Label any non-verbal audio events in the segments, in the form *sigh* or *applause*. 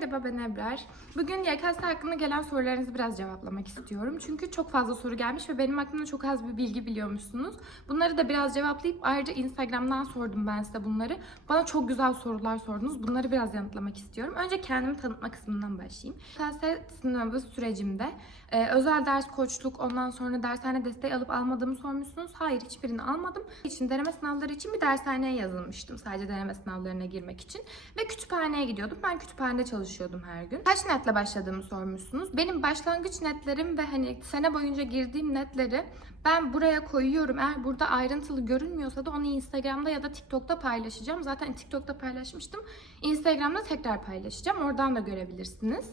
merhaba ben Ebrar. Bugün YKS hakkında gelen sorularınızı biraz cevaplamak istiyorum. Çünkü çok fazla soru gelmiş ve benim hakkımda çok az bir bilgi biliyormuşsunuz. Bunları da biraz cevaplayıp ayrıca Instagram'dan sordum ben size bunları. Bana çok güzel sorular sordunuz. Bunları biraz yanıtlamak istiyorum. Önce kendimi tanıtma kısmından başlayayım. YKS sınavı sürecimde e, özel ders koçluk, ondan sonra dershane desteği alıp almadığımı sormuşsunuz. Hayır hiçbirini almadım. İçin deneme sınavları için bir dershaneye yazılmıştım. Sadece deneme sınavlarına girmek için. Ve kütüphaneye gidiyordum. Ben kütüphanede çalışıyordum her gün. Kaç netle başladığımı sormuşsunuz. Benim başlangıç netlerim ve hani sene boyunca girdiğim netleri ben buraya koyuyorum. Eğer burada ayrıntılı görünmüyorsa da onu Instagram'da ya da TikTok'ta paylaşacağım. Zaten TikTok'ta paylaşmıştım. Instagram'da tekrar paylaşacağım. Oradan da görebilirsiniz.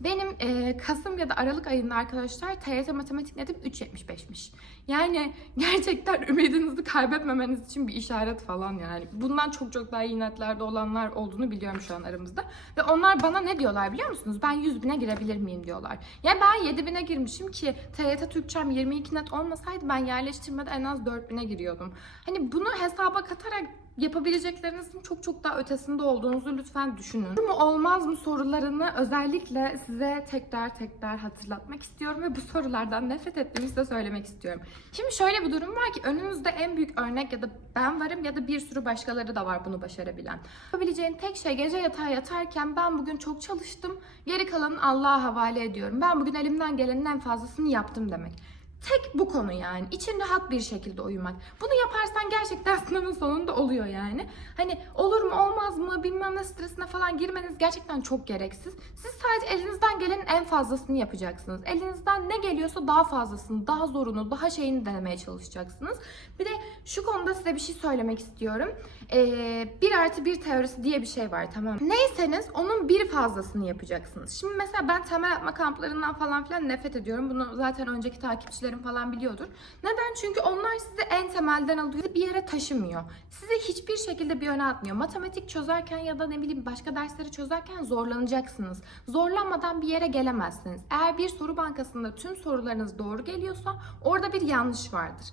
Benim e, Kasım ya da Aralık ayında arkadaşlar TYT matematik netim 3.75'miş. Yani *laughs* gerçekten ümidinizi kaybetmemeniz için bir işaret falan yani. Bundan çok çok daha iyi netlerde olanlar olduğunu biliyorum şu an aramızda. Ve onlar bana ne diyorlar biliyor musunuz? Ben 100 bine girebilir miyim diyorlar. Yani ben 7 bine girmişim ki TYT Türkçem 22 net olmasaydı ben yerleştirmede en az 4 bine giriyordum. Hani bunu hesaba katarak yapabileceklerinizin çok çok daha ötesinde olduğunuzu lütfen düşünün. Olur mu olmaz mı sorularını özellikle size tekrar tekrar hatırlatmak istiyorum ve bu sorulardan nefret ettiğimi size söylemek istiyorum. Şimdi şöyle bir durum var ki önünüzde en büyük örnek ya da ben varım ya da bir sürü başkaları da var bunu başarabilen. Yapabileceğin tek şey gece yatağa yatarken ben bugün çok çalıştım, geri kalanını Allah'a havale ediyorum. Ben bugün elimden gelenin en fazlasını yaptım demek. Tek bu konu yani. İçin rahat bir şekilde uyumak. Bunu yaparsan gerçekten *laughs* sınavın sonunda oluyor yani. Hani olur mu olmaz mı bilmem ne stresine falan girmeniz gerçekten çok gereksiz. Siz sadece elinizden gelenin en fazlasını yapacaksınız. Elinizden ne geliyorsa daha fazlasını, daha zorunu, daha şeyini denemeye çalışacaksınız. Bir de şu konuda size bir şey söylemek istiyorum. Ee, bir artı bir teorisi diye bir şey var tamam? Neyseniz onun bir fazlasını yapacaksınız. Şimdi mesela ben temel atma kamplarından falan filan nefret ediyorum. Bunu zaten önceki takipçilerim falan biliyordur. Neden? Çünkü onlar sizi en temelden alıyor. Bir yere taşımıyor. Sizi hiçbir şekilde bir yöne atmıyor. Matematik çözerken ya da ne bileyim başka dersleri çözerken zorlanacaksınız. Zorlanmadan bir yere gelemezsiniz. Eğer bir soru bankasında tüm sorularınız doğru geliyorsa orada bir yanlış vardır.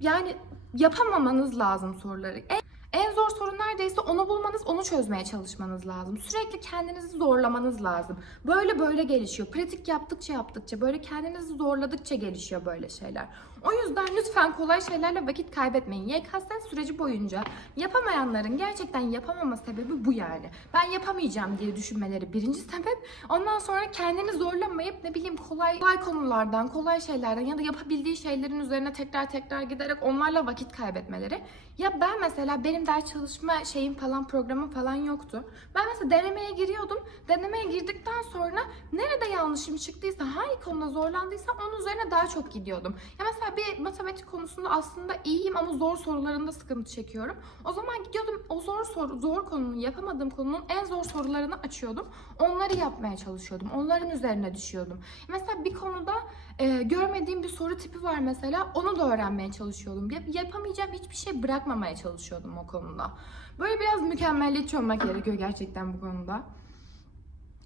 Yani yapamamanız lazım soruları. En en zor sorun neredeyse onu bulmanız, onu çözmeye çalışmanız lazım. Sürekli kendinizi zorlamanız lazım. Böyle böyle gelişiyor. Pratik yaptıkça yaptıkça, böyle kendinizi zorladıkça gelişiyor böyle şeyler. O yüzden lütfen kolay şeylerle vakit kaybetmeyin. YKS süreci boyunca yapamayanların gerçekten yapamama sebebi bu yani. Ben yapamayacağım diye düşünmeleri birinci sebep. Ondan sonra kendini zorlamayıp ne bileyim kolay, kolay konulardan, kolay şeylerden ya da yapabildiği şeylerin üzerine tekrar tekrar giderek onlarla vakit kaybetmeleri. Ya ben mesela benim ders çalışma şeyim falan programım falan yoktu. Ben mesela denemeye giriyordum. Denemeye girdikten sonra nerede yanlışım çıktıysa, hangi konuda zorlandıysam onun üzerine daha çok gidiyordum. Ya mesela bir matematik konusunda aslında iyiyim ama zor sorularında sıkıntı çekiyorum. O zaman gidiyordum o zor soru, zor konunun, yapamadığım konunun en zor sorularını açıyordum. Onları yapmaya çalışıyordum. Onların üzerine düşüyordum. Mesela bir konuda e, görmediğim bir soru tipi var mesela. Onu da öğrenmeye çalışıyordum. Yap- yapamayacağım hiçbir şey bırakmamaya çalışıyordum o konuda. Böyle biraz mükemmelliyetçi olmak gerekiyor gerçekten bu konuda.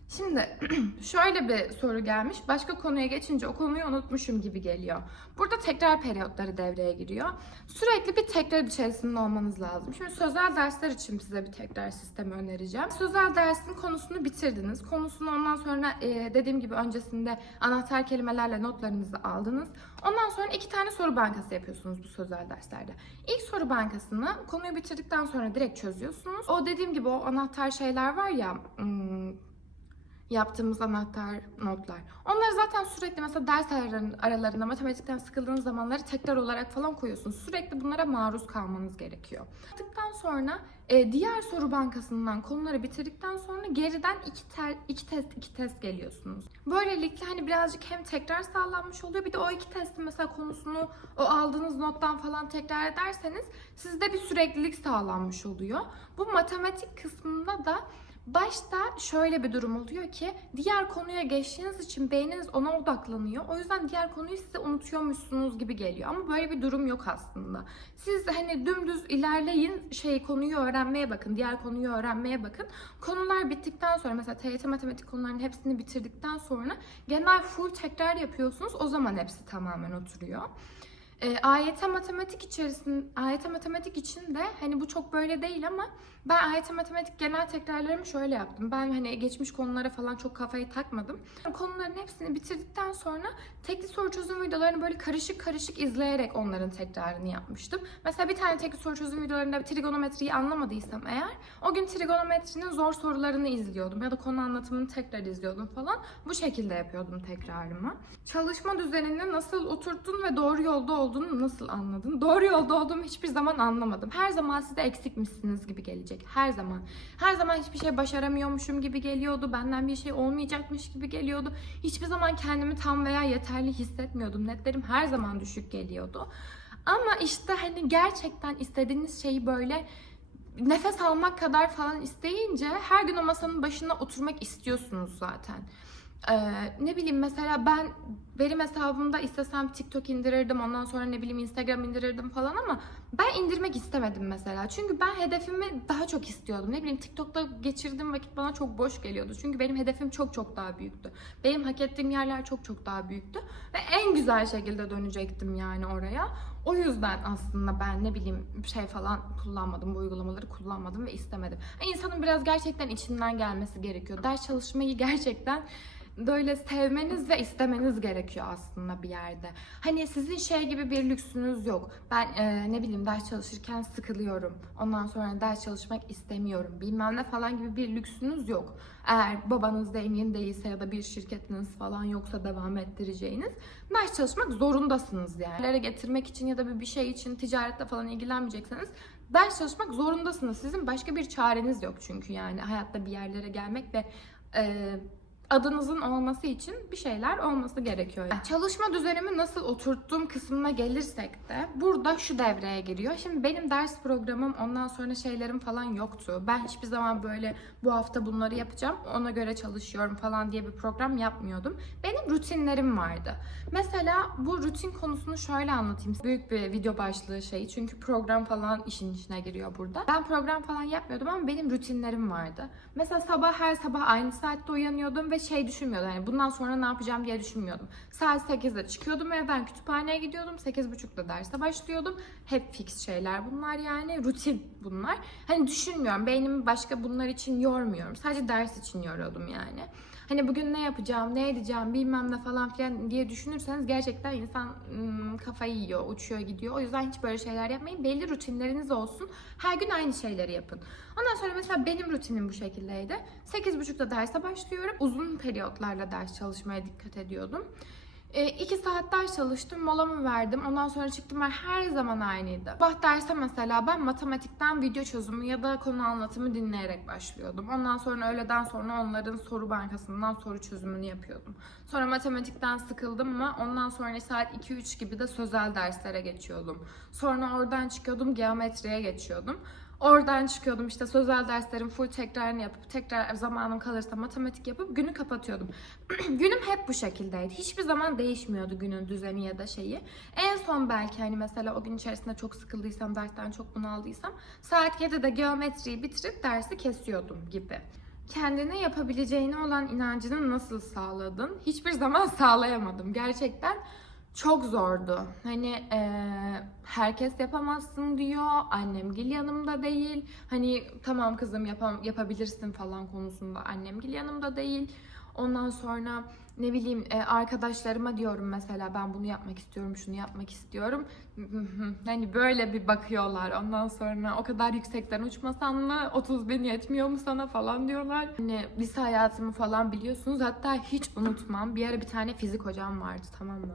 Şimdi *clears throat* şöyle bir soru gelmiş. Başka konuya geçince o konuyu unutmuşum gibi geliyor. Burada tekrar periyotları devreye giriyor. Sürekli bir tekrar içerisinde olmanız lazım. Şimdi sözel dersler için size bir tekrar sistemi önereceğim. Sözel dersin konusunu bitirdiniz. Konusunu ondan sonra e, dediğim gibi öncesinde anahtar kelimelerle notlarınızı aldınız. Ondan sonra iki tane soru bankası yapıyorsunuz bu sözel derslerde. İlk soru bankasını konuyu bitirdikten sonra direkt çözüyorsunuz. O dediğim gibi o anahtar şeyler var ya... yaptığımız anahtar notlar. Onları zaten sürekli mesela ders aralarında matematikten sıkıldığınız zamanları tekrar olarak falan koyuyorsunuz. Sürekli bunlara maruz kalmanız gerekiyor. Yaptıktan sonra e, diğer soru bankasından konuları bitirdikten sonra geriden iki, ter, iki test iki test geliyorsunuz. Böylelikle hani birazcık hem tekrar sağlanmış oluyor bir de o iki testin mesela konusunu o aldığınız nottan falan tekrar ederseniz sizde bir süreklilik sağlanmış oluyor. Bu matematik kısmında da Başta şöyle bir durum oluyor ki diğer konuya geçtiğiniz için beyniniz ona odaklanıyor. O yüzden diğer konuyu size unutuyormuşsunuz gibi geliyor. Ama böyle bir durum yok aslında. Siz hani dümdüz ilerleyin, şey konuyu öğrenmeye bakın, diğer konuyu öğrenmeye bakın. Konular bittikten sonra mesela TYT matematik konularının hepsini bitirdikten sonra genel full tekrar yapıyorsunuz. O zaman hepsi tamamen oturuyor. E, AYT matematik içerisinde AYT matematik için de hani bu çok böyle değil ama ben AYT matematik genel tekrarlarımı şöyle yaptım. Ben hani geçmiş konulara falan çok kafayı takmadım. Konuların hepsini bitirdikten sonra tekli soru çözüm videolarını böyle karışık karışık izleyerek onların tekrarını yapmıştım. Mesela bir tane tekli soru çözüm videolarında trigonometriyi anlamadıysam eğer o gün trigonometrinin zor sorularını izliyordum ya da konu anlatımını tekrar izliyordum falan. Bu şekilde yapıyordum tekrarımı. Çalışma düzenini nasıl oturttun ve doğru yolda olduğunu nasıl anladın? Doğru yolda olduğumu hiçbir zaman anlamadım. Her zaman size eksikmişsiniz gibi gelecek. Her zaman. Her zaman hiçbir şey başaramıyormuşum gibi geliyordu. Benden bir şey olmayacakmış gibi geliyordu. Hiçbir zaman kendimi tam veya yeterli hissetmiyordum. Netlerim her zaman düşük geliyordu. Ama işte hani gerçekten istediğiniz şeyi böyle nefes almak kadar falan isteyince her gün o masanın başına oturmak istiyorsunuz zaten. Ee, ne bileyim mesela ben benim hesabımda istesem TikTok indirirdim ondan sonra ne bileyim Instagram indirirdim falan ama ben indirmek istemedim mesela. Çünkü ben hedefimi daha çok istiyordum. Ne bileyim TikTok'ta geçirdiğim vakit bana çok boş geliyordu. Çünkü benim hedefim çok çok daha büyüktü. Benim hak ettiğim yerler çok çok daha büyüktü. Ve en güzel şekilde dönecektim yani oraya. O yüzden aslında ben ne bileyim şey falan kullanmadım, bu uygulamaları kullanmadım ve istemedim. Yani İnsanın biraz gerçekten içinden gelmesi gerekiyor. Ders çalışmayı gerçekten böyle sevmeniz ve istemeniz gerekiyor aslında bir yerde. Hani sizin şey gibi bir lüksünüz yok. Ben e, ne bileyim ders çalışırken sıkılıyorum. Ondan sonra ders çalışmak istemiyorum. Bilmem ne falan gibi bir lüksünüz yok. Eğer babanız zengin değilse ya da bir şirketiniz falan yoksa devam ettireceğiniz ders çalışmak zorundasınız yani. Yerlere getirmek için ya da bir şey için ticaretle falan ilgilenmeyecekseniz ders çalışmak zorundasınız. Sizin başka bir çareniz yok çünkü yani hayatta bir yerlere gelmek ve e, adınızın olması için bir şeyler olması gerekiyor. Çalışma düzenimi nasıl oturttuğum kısmına gelirsek de burada şu devreye giriyor. Şimdi benim ders programım ondan sonra şeylerim falan yoktu. Ben hiçbir zaman böyle bu hafta bunları yapacağım ona göre çalışıyorum falan diye bir program yapmıyordum. Benim rutinlerim vardı. Mesela bu rutin konusunu şöyle anlatayım. Büyük bir video başlığı şey çünkü program falan işin içine giriyor burada. Ben program falan yapmıyordum ama benim rutinlerim vardı. Mesela sabah her sabah aynı saatte uyanıyordum ve şey düşünmüyordum. Yani bundan sonra ne yapacağım diye düşünmüyordum. Saat 8'de çıkıyordum evden kütüphaneye gidiyordum. 8.30'da derse başlıyordum. Hep fix şeyler bunlar yani. Rutin bunlar. Hani düşünmüyorum. Beynimi başka bunlar için yormuyorum. Sadece ders için yoruyordum yani. Hani bugün ne yapacağım, ne edeceğim, bilmem ne falan filan diye düşünürseniz gerçekten insan kafayı yiyor, uçuyor gidiyor. O yüzden hiç böyle şeyler yapmayın. Belli rutinleriniz olsun. Her gün aynı şeyleri yapın. Ondan sonra mesela benim rutinim bu şekildeydi. 8.30'da derse başlıyorum. Uzun periyotlarla ders çalışmaya dikkat ediyordum. 2 saat ders çalıştım, molamı verdim. Ondan sonra çıktım ben her zaman aynıydı. Sabah derse mesela ben matematikten video çözümü ya da konu anlatımı dinleyerek başlıyordum. Ondan sonra öğleden sonra onların soru bankasından soru çözümünü yapıyordum. Sonra matematikten sıkıldım mı ondan sonra saat 2-3 gibi de sözel derslere geçiyordum. Sonra oradan çıkıyordum geometriye geçiyordum. Oradan çıkıyordum işte sözel derslerin full tekrarını yapıp tekrar zamanım kalırsa matematik yapıp günü kapatıyordum. *clears throat* Günüm hep bu şekildeydi. Hiçbir zaman değişmiyordu günün düzeni ya da şeyi. En son belki hani mesela o gün içerisinde çok sıkıldıysam, dersten çok bunaldıysam saat 7'de geometriyi bitirip dersi kesiyordum gibi. Kendine yapabileceğine olan inancını nasıl sağladın? Hiçbir zaman *laughs* sağlayamadım. Gerçekten çok zordu. Hani eee, herkes yapamazsın diyor. Annemgil yanımda değil. Hani tamam kızım yapam yapabilirsin falan konusunda annemgil yanımda değil. Ondan sonra ne bileyim e, arkadaşlarıma diyorum mesela ben bunu yapmak istiyorum, şunu yapmak istiyorum. *laughs* Hani böyle bir bakıyorlar. Ondan sonra o kadar yüksekten uçmasan mı 30 bin yetmiyor mu sana falan diyorlar. Hani lise hayatımı falan biliyorsunuz. Hatta hiç unutmam. Bir ara bir tane fizik hocam vardı tamam mı?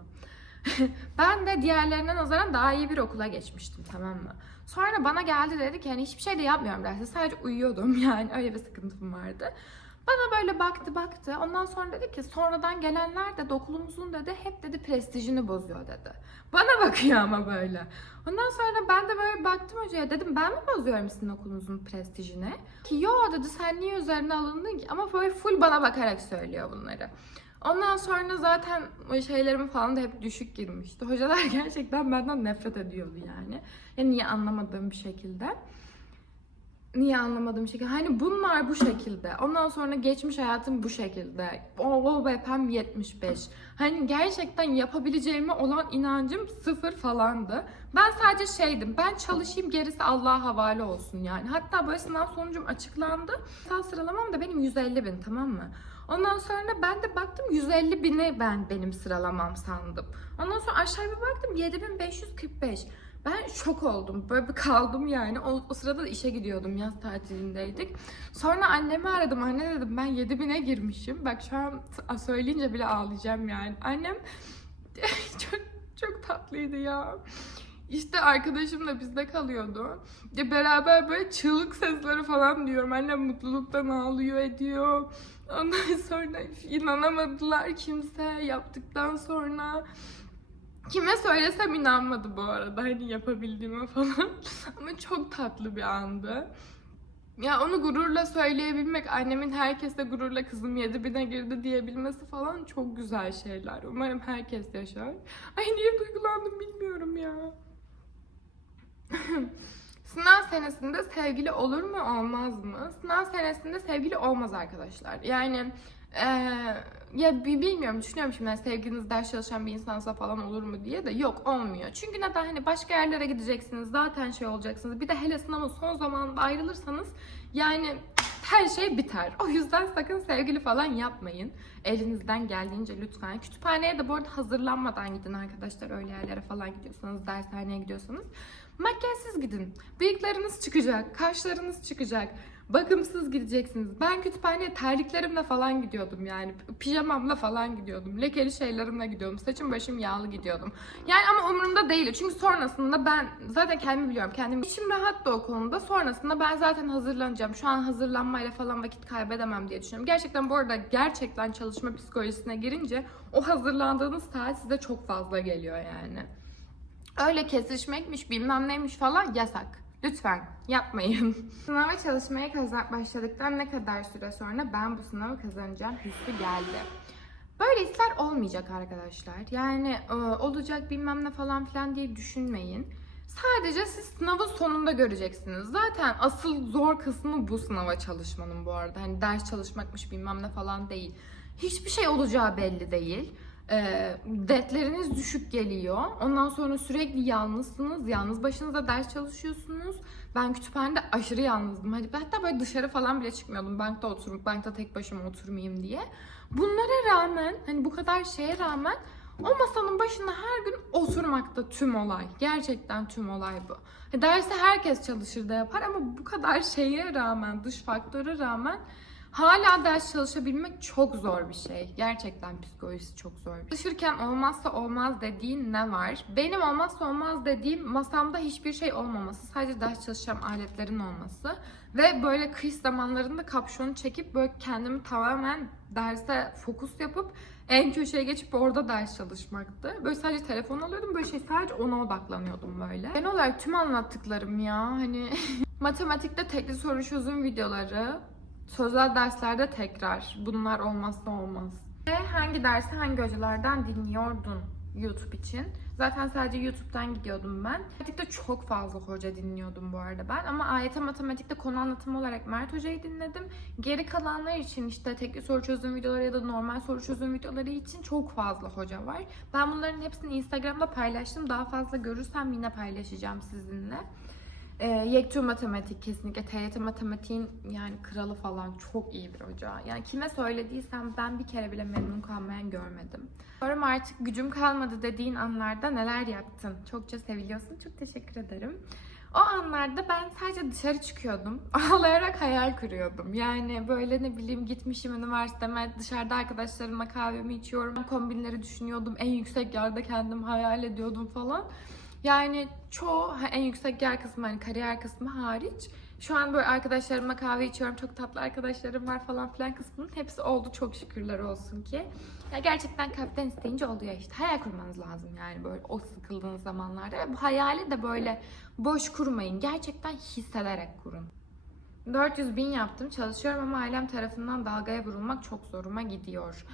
*laughs* ben de diğerlerine nazaran daha iyi bir okula geçmiştim tamam mı? Sonra bana geldi dedi ki hani hiçbir şey de yapmıyorum derste sadece uyuyordum *laughs* yani öyle bir sıkıntım vardı. Bana böyle baktı baktı ondan sonra dedi ki sonradan gelenler de okulumuzun dedi hep dedi prestijini bozuyor dedi. Bana *laughs* bakıyor ama böyle. Ondan sonra ben de böyle baktım hocaya dedim ben mi bozuyorum sizin okulunuzun prestijini? Ki yo dedi sen niye üzerine alındın ki? Ama böyle full bana bakarak söylüyor bunları. Ondan sonra zaten şeylerim falan da hep düşük girmişti. Hocalar *laughs* gerçekten benden nefret ediyordu yani. Yani niye anlamadığım bir şekilde. Niye anlamadığım şekilde. Hani bunlar bu şekilde. Ondan sonra geçmiş hayatım bu şekilde. O, BP'm 75. Hani gerçekten yapabileceğime olan inancım sıfır falandı. Ben sadece şeydim. Ben çalışayım gerisi Allah'a havale olsun yani. Hatta böyle sınav sonucum açıklandı. Sağ sıralamam da benim 150 bin tamam mı? Ondan sonra ben de baktım 150 bini ben benim sıralamam sandım. Ondan sonra aşağı bir baktım 7545. Ben şok oldum. Böyle bir kaldım yani. O, o sırada da işe gidiyordum. Yaz tatilindeydik. Sonra annemi aradım. Anne dedim ben 7000'e girmişim. Bak şu an söyleyince bile ağlayacağım yani. Annem *laughs* çok çok tatlıydı ya. İşte arkadaşım da bizde kalıyordu. Ya beraber böyle çığlık sesleri falan diyorum. Annem mutluluktan ağlıyor ediyor. Ondan *laughs* sonra inanamadılar kimse yaptıktan sonra. Kime söylesem inanmadı bu arada hani yapabildiğime falan. *laughs* Ama çok tatlı bir andı. Ya onu gururla söyleyebilmek, annemin herkese gururla kızım 7000'e girdi diyebilmesi falan çok güzel şeyler. Umarım herkes yaşar. Ay niye duygulandım bilmiyorum ya. *laughs* Sınav senesinde sevgili olur mu olmaz mı? Sınav senesinde sevgili olmaz arkadaşlar. Yani eee, ya bi- bilmiyorum düşünüyorum şimdi yani sevgiliniz ders çalışan bir insansa falan olur mu diye de yok olmuyor. Çünkü neden hani başka yerlere gideceksiniz zaten şey olacaksınız. Bir de hele sınavın son zamanında ayrılırsanız yani her şey biter. O yüzden sakın sevgili falan yapmayın. Elinizden geldiğince lütfen. Kütüphaneye de bu arada hazırlanmadan gidin arkadaşlar. Öyle yerlere falan gidiyorsanız, dershaneye gidiyorsanız. Makyajsız gidin. Bıyıklarınız çıkacak, kaşlarınız çıkacak. Bakımsız gideceksiniz. Ben kütüphaneye terliklerimle falan gidiyordum yani. Pijamamla falan gidiyordum. Lekeli şeylerimle gidiyordum. Saçım başım yağlı gidiyordum. Yani ama umurumda değil. Çünkü sonrasında ben zaten kendimi biliyorum. Kendim içim rahat da o konuda. Sonrasında ben zaten hazırlanacağım. Şu an hazırlanmayla falan vakit kaybedemem diye düşünüyorum. Gerçekten bu arada gerçekten çalışma psikolojisine girince o hazırlandığınız saat size çok fazla geliyor yani. Öyle kesişmekmiş bilmem neymiş falan yasak. Lütfen yapmayın. *laughs* Sınava çalışmaya kazan başladıktan ne kadar süre sonra ben bu sınavı kazanacağım hissi geldi. Böyle hisler olmayacak arkadaşlar. Yani e, olacak bilmem ne falan filan diye düşünmeyin. Sadece siz sınavın sonunda göreceksiniz. Zaten asıl zor kısmı bu sınava çalışmanın bu arada. Hani ders çalışmakmış bilmem ne falan değil. Hiçbir şey olacağı belli değil. E, Detleriniz düşük geliyor. Ondan sonra sürekli yalnızsınız. Yalnız başınıza ders çalışıyorsunuz. Ben kütüphanede aşırı yalnızdım. Hadi hatta böyle dışarı falan bile çıkmıyordum. Bankta oturup bankta tek başıma oturmayayım diye. Bunlara rağmen hani bu kadar şeye rağmen o masanın başında her gün oturmakta tüm olay. Gerçekten tüm olay bu. E, Dersi herkes çalışır da yapar ama bu kadar şeye rağmen, dış faktöre rağmen hala ders çalışabilmek çok zor bir şey. Gerçekten psikolojisi çok zor. şey. Çalışırken olmazsa olmaz dediğin ne var? Benim olmazsa olmaz dediğim masamda hiçbir şey olmaması. Sadece ders çalışacağım aletlerin olması. Ve böyle kış zamanlarında kapşonu çekip böyle kendimi tamamen derse fokus yapıp en köşeye geçip orada ders çalışmaktı. Böyle sadece telefon alıyordum. Böyle şey sadece ona odaklanıyordum böyle. Genel olarak tüm anlattıklarım ya hani *laughs* matematikte tekli soru çözüm videoları, sözel derslerde tekrar. Bunlar olmazsa olmaz. Ve hangi dersi hangi hocalardan dinliyordun YouTube için? Zaten sadece YouTube'dan gidiyordum ben. Matematikte çok fazla hoca dinliyordum bu arada ben. Ama AYT matematikte konu anlatımı olarak Mert Hoca'yı dinledim. Geri kalanlar için işte tekli soru çözüm videoları ya da normal soru çözüm videoları için çok fazla hoca var. Ben bunların hepsini Instagram'da paylaştım. Daha fazla görürsem yine paylaşacağım sizinle. Ee, Yektu Matematik kesinlikle TYT Matematiğin yani kralı falan çok iyi bir hoca. Yani kime söylediysem ben bir kere bile memnun kalmayan görmedim. Sonra artık gücüm kalmadı dediğin anlarda neler yaptın? Çokça seviliyorsun. Çok teşekkür ederim. O anlarda ben sadece dışarı çıkıyordum. *laughs* Ağlayarak hayal kuruyordum. Yani böyle ne bileyim gitmişim üniversiteme, dışarıda arkadaşlarımla kahvemi içiyorum. Kombinleri düşünüyordum. En yüksek yerde kendimi hayal ediyordum falan. Yani çoğu en yüksek yer kısmı hani kariyer kısmı hariç şu an böyle arkadaşlarımla kahve içiyorum. Çok tatlı arkadaşlarım var falan filan kısmının hepsi oldu çok şükürler olsun ki. Ya gerçekten kalpten isteyince oluyor işte. Hayal kurmanız lazım yani böyle o sıkıldığınız zamanlarda. Ve bu hayali de böyle boş kurmayın. Gerçekten hissederek kurun. 400 bin yaptım. Çalışıyorum ama ailem tarafından dalgaya vurulmak çok zoruma gidiyor.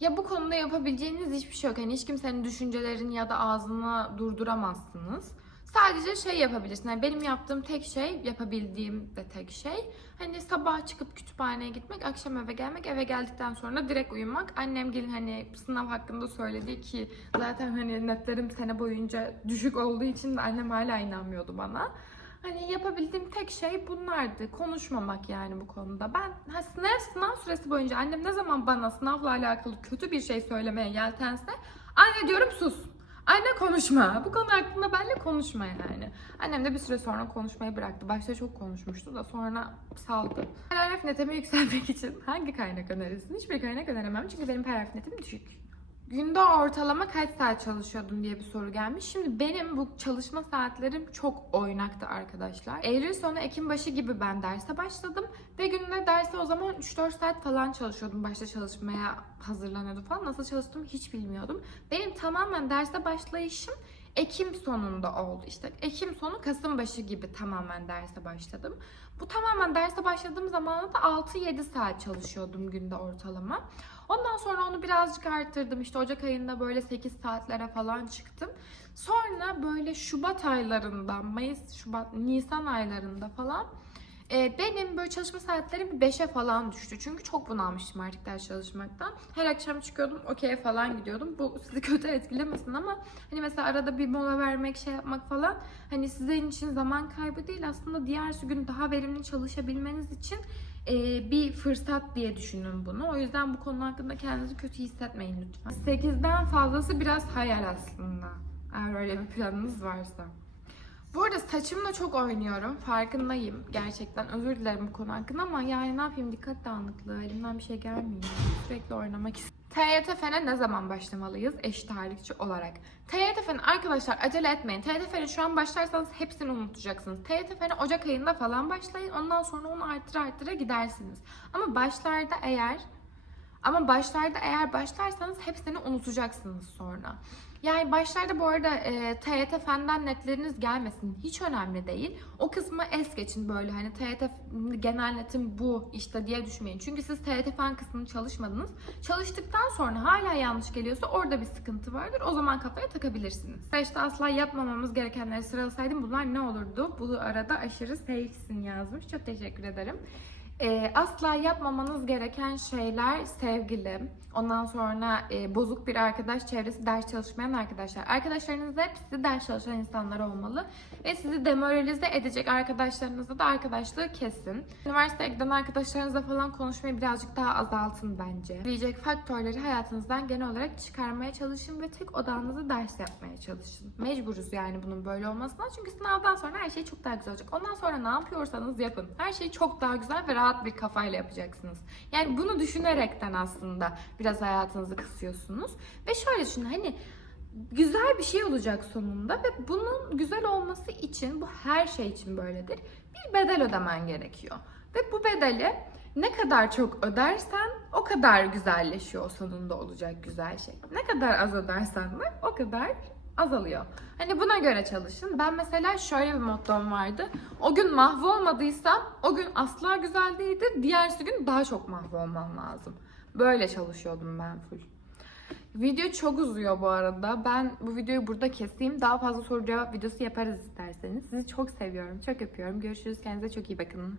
Ya bu konuda yapabileceğiniz hiçbir şey yok. Hani hiç kimsenin düşüncelerini ya da ağzını durduramazsınız. Sadece şey yapabilirsin. Yani benim yaptığım tek şey, yapabildiğim de tek şey. Hani sabah çıkıp kütüphaneye gitmek, akşam eve gelmek, eve geldikten sonra direkt uyumak. Annem gelin hani sınav hakkında söyledi ki zaten hani netlerim sene boyunca düşük olduğu için de annem hala inanmıyordu bana. Hani yapabildiğim tek şey bunlardı. Konuşmamak yani bu konuda. Ben ha, sınav, sınav süresi boyunca annem ne zaman bana sınavla alakalı kötü bir şey söylemeye yeltense anne diyorum sus. Anne konuşma. Bu konu hakkında benimle konuşma yani. Annem de bir süre sonra konuşmayı bıraktı. Başta çok konuşmuştu da sonra saldı. Paragraf netimi yükseltmek için hangi kaynak önerirsin? Hiçbir kaynak öneremem çünkü benim paragraf netim düşük. Günde ortalama kaç saat çalışıyordun diye bir soru gelmiş. Şimdi benim bu çalışma saatlerim çok oynaktı arkadaşlar. Eylül sonu Ekim başı gibi ben derse başladım. Ve günde derse o zaman 3-4 saat falan çalışıyordum. Başta çalışmaya hazırlanıyordum falan. Nasıl çalıştığımı hiç bilmiyordum. Benim tamamen derse başlayışım Ekim sonunda oldu. İşte Ekim sonu Kasım başı gibi tamamen derse başladım. Bu tamamen derse başladığım zamanda da 6-7 saat çalışıyordum günde ortalama. Ondan sonra onu birazcık arttırdım. İşte Ocak ayında böyle 8 saatlere falan çıktım. Sonra böyle Şubat aylarında, Mayıs, Şubat, Nisan aylarında falan e, benim böyle çalışma saatlerim bir 5'e falan düştü. Çünkü çok bunalmıştım artık ders çalışmaktan. Her akşam çıkıyordum, okey'e falan gidiyordum. Bu sizi kötü etkilemesin ama hani mesela arada bir mola vermek, şey yapmak falan hani sizin için zaman kaybı değil aslında diğer gün daha verimli çalışabilmeniz için e, bir fırsat diye düşünün bunu. O yüzden bu konu hakkında kendinizi kötü hissetmeyin lütfen. 8'den fazlası biraz hayal aslında. Eğer öyle bir planınız varsa. Bu arada saçımla çok oynuyorum. Farkındayım. Gerçekten özür dilerim bu konu hakkında ama yani ne yapayım dikkat dağınıklığı. Elimden bir şey gelmiyor. Sürekli oynamak istiyorum. TYT Fen'e ne zaman başlamalıyız eşit ağırlıkçı olarak? TYT Fen'e arkadaşlar acele etmeyin. TYT Fen'e şu an başlarsanız hepsini unutacaksınız. TYT Fen'e Ocak ayında falan başlayın. Ondan sonra onu arttıra arttıra gidersiniz. Ama başlarda eğer ama başlarda eğer başlarsanız hepsini unutacaksınız sonra. Yani başlarda bu arada e, TYT fenden netleriniz gelmesin. Hiç önemli değil. O kısmı es geçin böyle hani TYT genel netim bu işte diye düşünmeyin. Çünkü siz TYT fen kısmını çalışmadınız. Çalıştıktan sonra hala yanlış geliyorsa orada bir sıkıntı vardır. O zaman kafaya takabilirsiniz. İşte asla yapmamamız gerekenleri sıralasaydım bunlar ne olurdu? Bu arada aşırı safe'sin yazmış. Çok teşekkür ederim. Ee, asla yapmamanız gereken şeyler sevgili, ondan sonra e, bozuk bir arkadaş çevresi, ders çalışmayan arkadaşlar. Arkadaşlarınız hep sizi ders çalışan insanlar olmalı ve sizi demoralize edecek arkadaşlarınızla da arkadaşlığı kesin. Üniversiteye giden arkadaşlarınızla falan konuşmayı birazcık daha azaltın bence. Diyecek faktörleri hayatınızdan genel olarak çıkarmaya çalışın ve tek odağınızı ders yapmaya çalışın. Mecburuz yani bunun böyle olmasına çünkü sınavdan sonra her şey çok daha güzel olacak. Ondan sonra ne yapıyorsanız yapın. Her şey çok daha güzel ve rahat bir kafayla yapacaksınız. Yani bunu düşünerekten aslında biraz hayatınızı kısıyorsunuz. Ve şöyle düşünün hani güzel bir şey olacak sonunda ve bunun güzel olması için bu her şey için böyledir. Bir bedel ödemen gerekiyor. Ve bu bedeli ne kadar çok ödersen o kadar güzelleşiyor sonunda olacak güzel şey. Ne kadar az ödersen de o kadar azalıyor. Hani buna göre çalışın. Ben mesela şöyle bir mottom vardı. O gün mahvolmadıysam o gün asla güzel değildir. Diğersi gün daha çok mahvolmam lazım. Böyle çalışıyordum ben full. Video çok uzuyor bu arada. Ben bu videoyu burada keseyim. Daha fazla soru cevap videosu yaparız isterseniz. Sizi çok seviyorum. Çok öpüyorum. Görüşürüz. Kendinize çok iyi bakın.